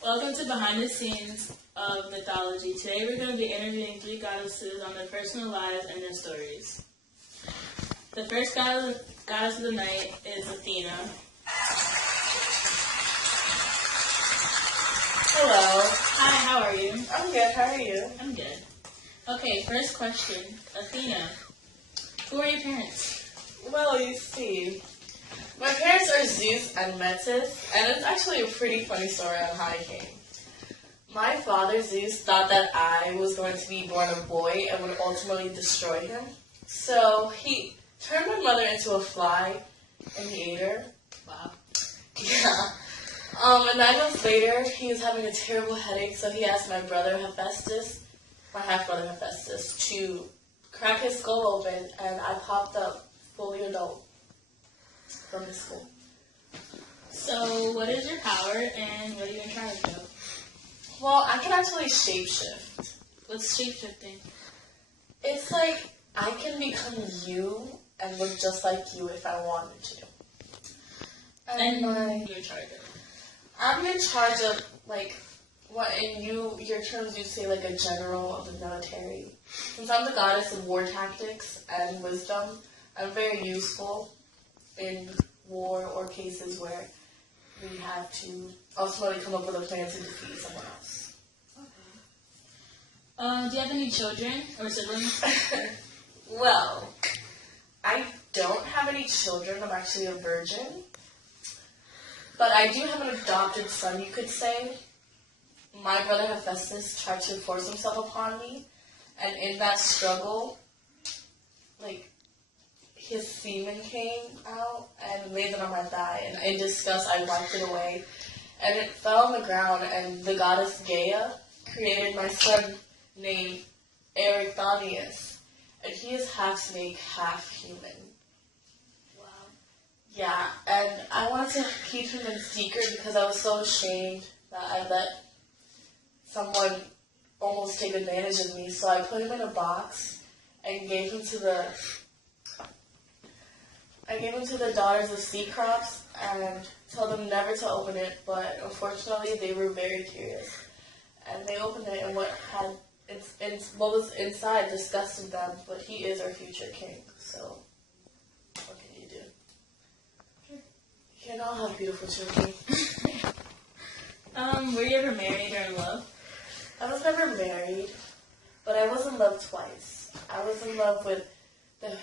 Welcome to Behind the Scenes of Mythology. Today we're going to be interviewing 3 goddesses on their personal lives and their stories. The first goddess of the night is Athena. Hello. Hi, how are you? I'm good. How are you? I'm good. Okay, first question. Athena, who are your parents? Well, you see, my parents are Zeus and Metis, and it's actually a pretty funny story on how I came. My father, Zeus, thought that I was going to be born a boy and would ultimately destroy him. So he turned my mother into a fly, and he ate her. Wow. Yeah. And 9 months later, he was having a terrible headache, so he asked my brother Hephaestus, my half-brother Hephaestus, to crack his skull open, and I popped up fully adult from his skull. So, what is your power and what are you in charge of? Well, I can actually shapeshift. What's shapeshifting? It's like I can become you and look just like you if I wanted to. And you're in charge of? I'm in charge of, like, what in your terms you'd say, like, a general of the military. Since I'm the goddess of war tactics and wisdom, I'm very useful in war or cases where we have to ultimately come up with a plan to defeat someone else. Okay. Do you have any children or siblings? Well, I don't have any children. I'm actually a virgin. But I do have an adopted son, you could say. My brother Hephaestus tried to force himself upon me, and in that struggle, like, his semen came out and laid it on my thigh, and in disgust I wiped it away, and it fell on the ground, and the goddess Gaia created my son named Erythonius, and he is half snake, half human. Yeah, and I wanted to keep him in secret because I was so ashamed that I let someone almost take advantage of me. So I put him in a box and gave him to the daughters of sea crops and told them never to open it. But unfortunately, they were very curious, and they opened it, and what was inside disgusted them. But he is our future king, so. You can all have beautiful children. Were you ever married or in love? I was never married, but I was in love twice. I was in love with the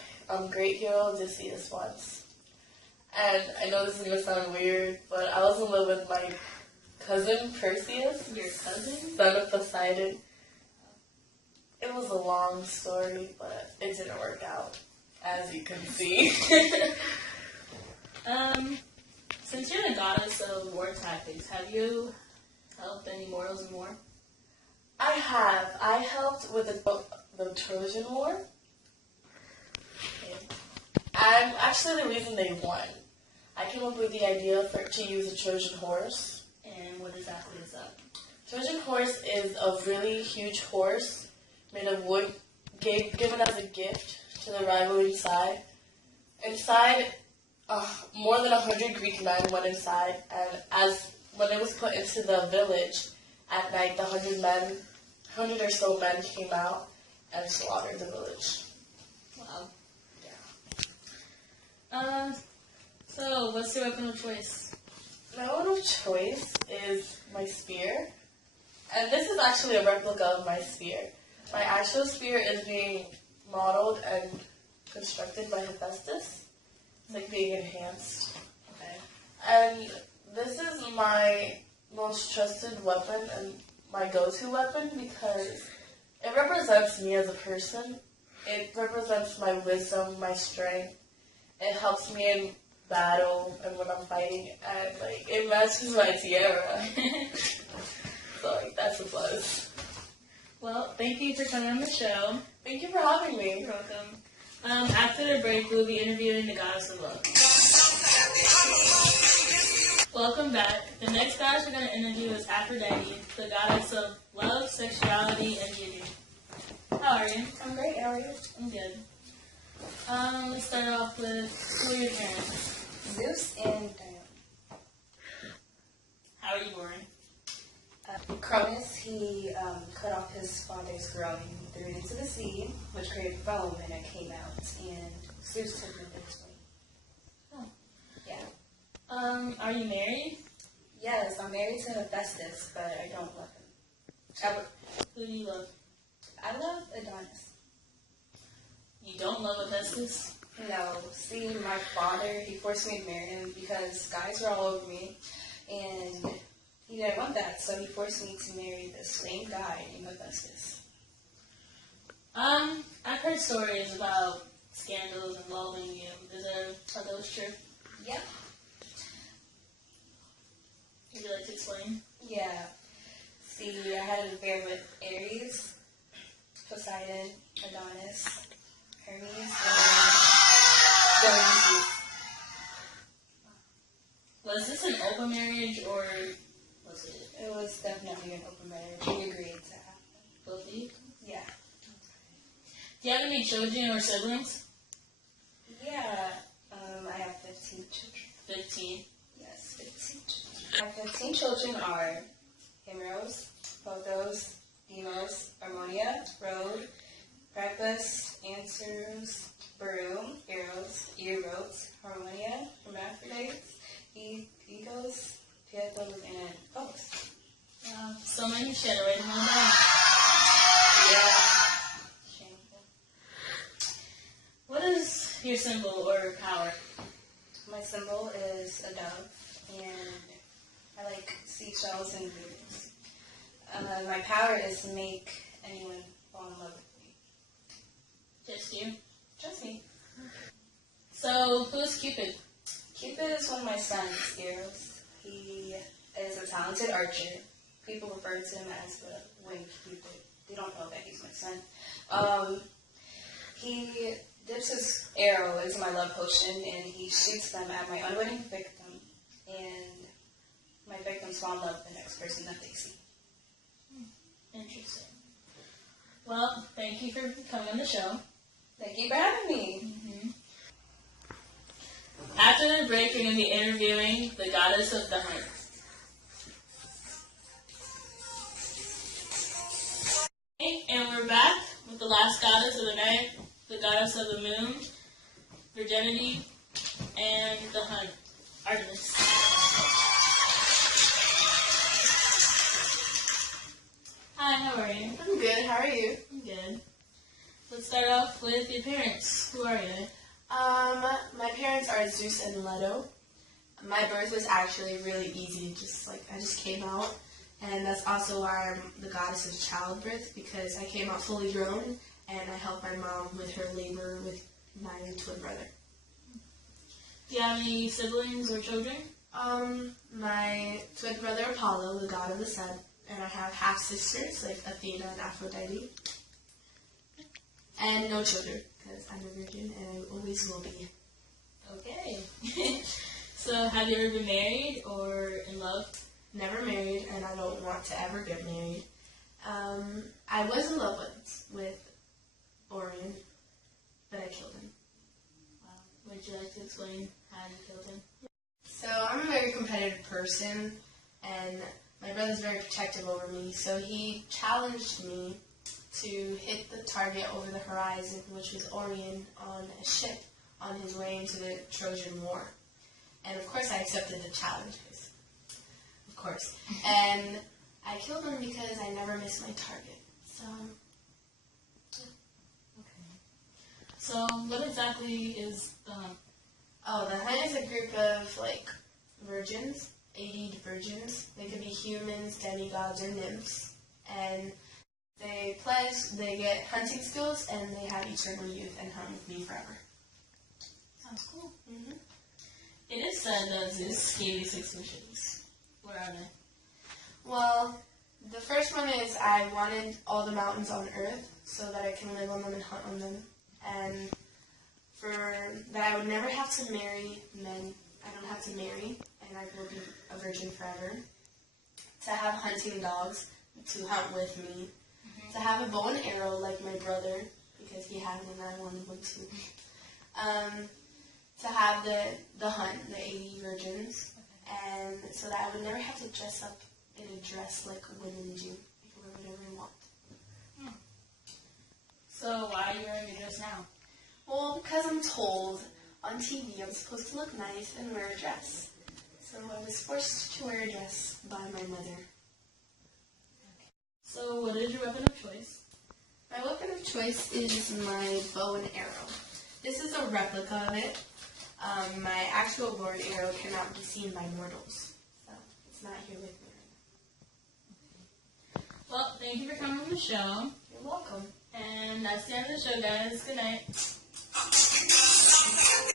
great hero Odysseus once. And I know this is going to sound weird, but I was in love with my cousin Perseus. Your cousin? Son of Poseidon. It was a long story, but it didn't work out, as you can see. Since you're the goddess of war tactics, have you helped any mortals in war? I have. I helped with the Trojan War. Okay. I'm actually the reason they won. I came up with the idea to use a Trojan horse. And what exactly is that? Trojan horse is a really huge horse made of wood, given as a gift to the rivaling side. Inside, more than 100 Greek men went inside, and when it was put into the village at night, the 100 or so men came out and slaughtered the village. Wow. Yeah. So what's your weapon of choice? My weapon of choice is my spear, and this is actually a replica of my spear. My actual spear is being modeled and constructed by Hephaestus. It's like being enhanced. Okay. And this is my most trusted weapon and my go-to weapon because it represents me as a person. It represents my wisdom, my strength. It helps me in battle and when I'm fighting, and like it matches my tiara. So like that's a plus. Well, thank you for coming on the show. Thank you for having me. You're welcome. After the break, we'll be interviewing the goddess of love. Welcome back. The next goddess we're going to interview is Aphrodite, the goddess of love, sexuality, and beauty. How are you? I'm great. How are you? I'm good. Let's start off with who are your parents? Zeus and Diana. How were you born? Cronus, he cut off his father's throne and threw it into the sea, which created foam, and it came out. And Zeus took it this way. Oh. Yeah. Are you married? Yes, I'm married to Hephaestus, but I don't love him. Who do you love? I love Adonis. You don't love Hephaestus? No, see, my father, he forced me to marry him because guys were all over me, and he didn't want that, so he forced me to marry this lame guy named Hephaestus. I've heard stories about scandals involving you. Are those true? Yep. Would you like to explain? Yeah. See, I had an affair with Ares, Poseidon, Adonis, Hermes, and Dionysus. Was this an open marriage or was it It was definitely an open marriage. We agreed to happen. both of you? Yeah. Do you have any children or siblings? Yeah. I have 15 children. 15. Yes, 15 children. My 15 children are Himeros, Pothos, Demos, Harmonia, Rhode, Practice, Answers, Barum, Eros, Harmonia, Hermaphrodites, Egos, Pietos, and Phobos. Wow, so many shit right in one day. Yeah. Shameful. What is your symbol or power? My symbol is a dove, and I like seashells and birds. My power is to make anyone fall in love with me. Just you. Just me. So, who's Cupid? Cupid is one of my sons, Eros. He is a talented archer. People refer to him as the winged Cupid. They don't know that he's my son. He dips his arrow into my love potion, and he shoots them at my unwitting victim, and my victims fall in love with the next person that they see. Interesting. Well, thank you for coming on the show. Thank you for having me. After the break, we're going to be interviewing the goddess of the hunt. And we're back with the last goddess of the night, the goddess of the moon, virginity, and the hunt, Artemis. Hi, how are you? I'm good. How are you? I'm good. Let's start off with your parents. Who are you? My parents are Zeus and Leto. My birth was actually really easy. I just came out, and that's also why I'm the goddess of childbirth, because I came out fully grown, and I helped my mom with her labor with my twin brother. Do you have any siblings or children? My twin brother Apollo, the god of the sun, and I have half sisters like Athena and Aphrodite, and no children because I'm a virgin and I always will be. Okay. So, have you ever been married or in love? Never married, and I don't want to ever get married. I was in love with Orion, but I killed him. Wow. Would you like to explain how you killed him? So I'm a very competitive person, and my brother's very protective over me, so he challenged me to hit the target over the horizon, which was Orion, on a ship on his way into the Trojan War. And of course I accepted the challenge, of course. And I killed him because I never missed my target. So, So, what exactly is the hunt? the hunt is a group of, virgins, 80 virgins. They could be humans, demigods, or nymphs. And they get hunting skills, and they have eternal youth and hunt with me forever. Sounds cool. Mm-hmm. It is said that Zeus gave you 6 wishes. What are they? Well, the first one is I wanted all the mountains on Earth so that I can live on them and hunt on them. And for that I would never have to marry men. I don't have to marry, and I will be a virgin forever. To have hunting dogs to hunt with me. To have a bow and arrow like my brother, because he had one and I wanted one too. to have the hunt, the 80 virgins, and so that I would never have to dress up in a dress like women do. I can wear whatever I want. So why are you wearing a dress now? Well, because I'm told on TV I'm supposed to look nice and wear a dress. So I was forced to wear a dress by my mother. So what is your weapon of choice? My weapon of choice is my bow and arrow. This is a replica of it. My actual bow and arrow cannot be seen by mortals, so it's not here with me right Well, thank you for coming on the show. now. You're welcome. And that's the end of the show, guys. Good night.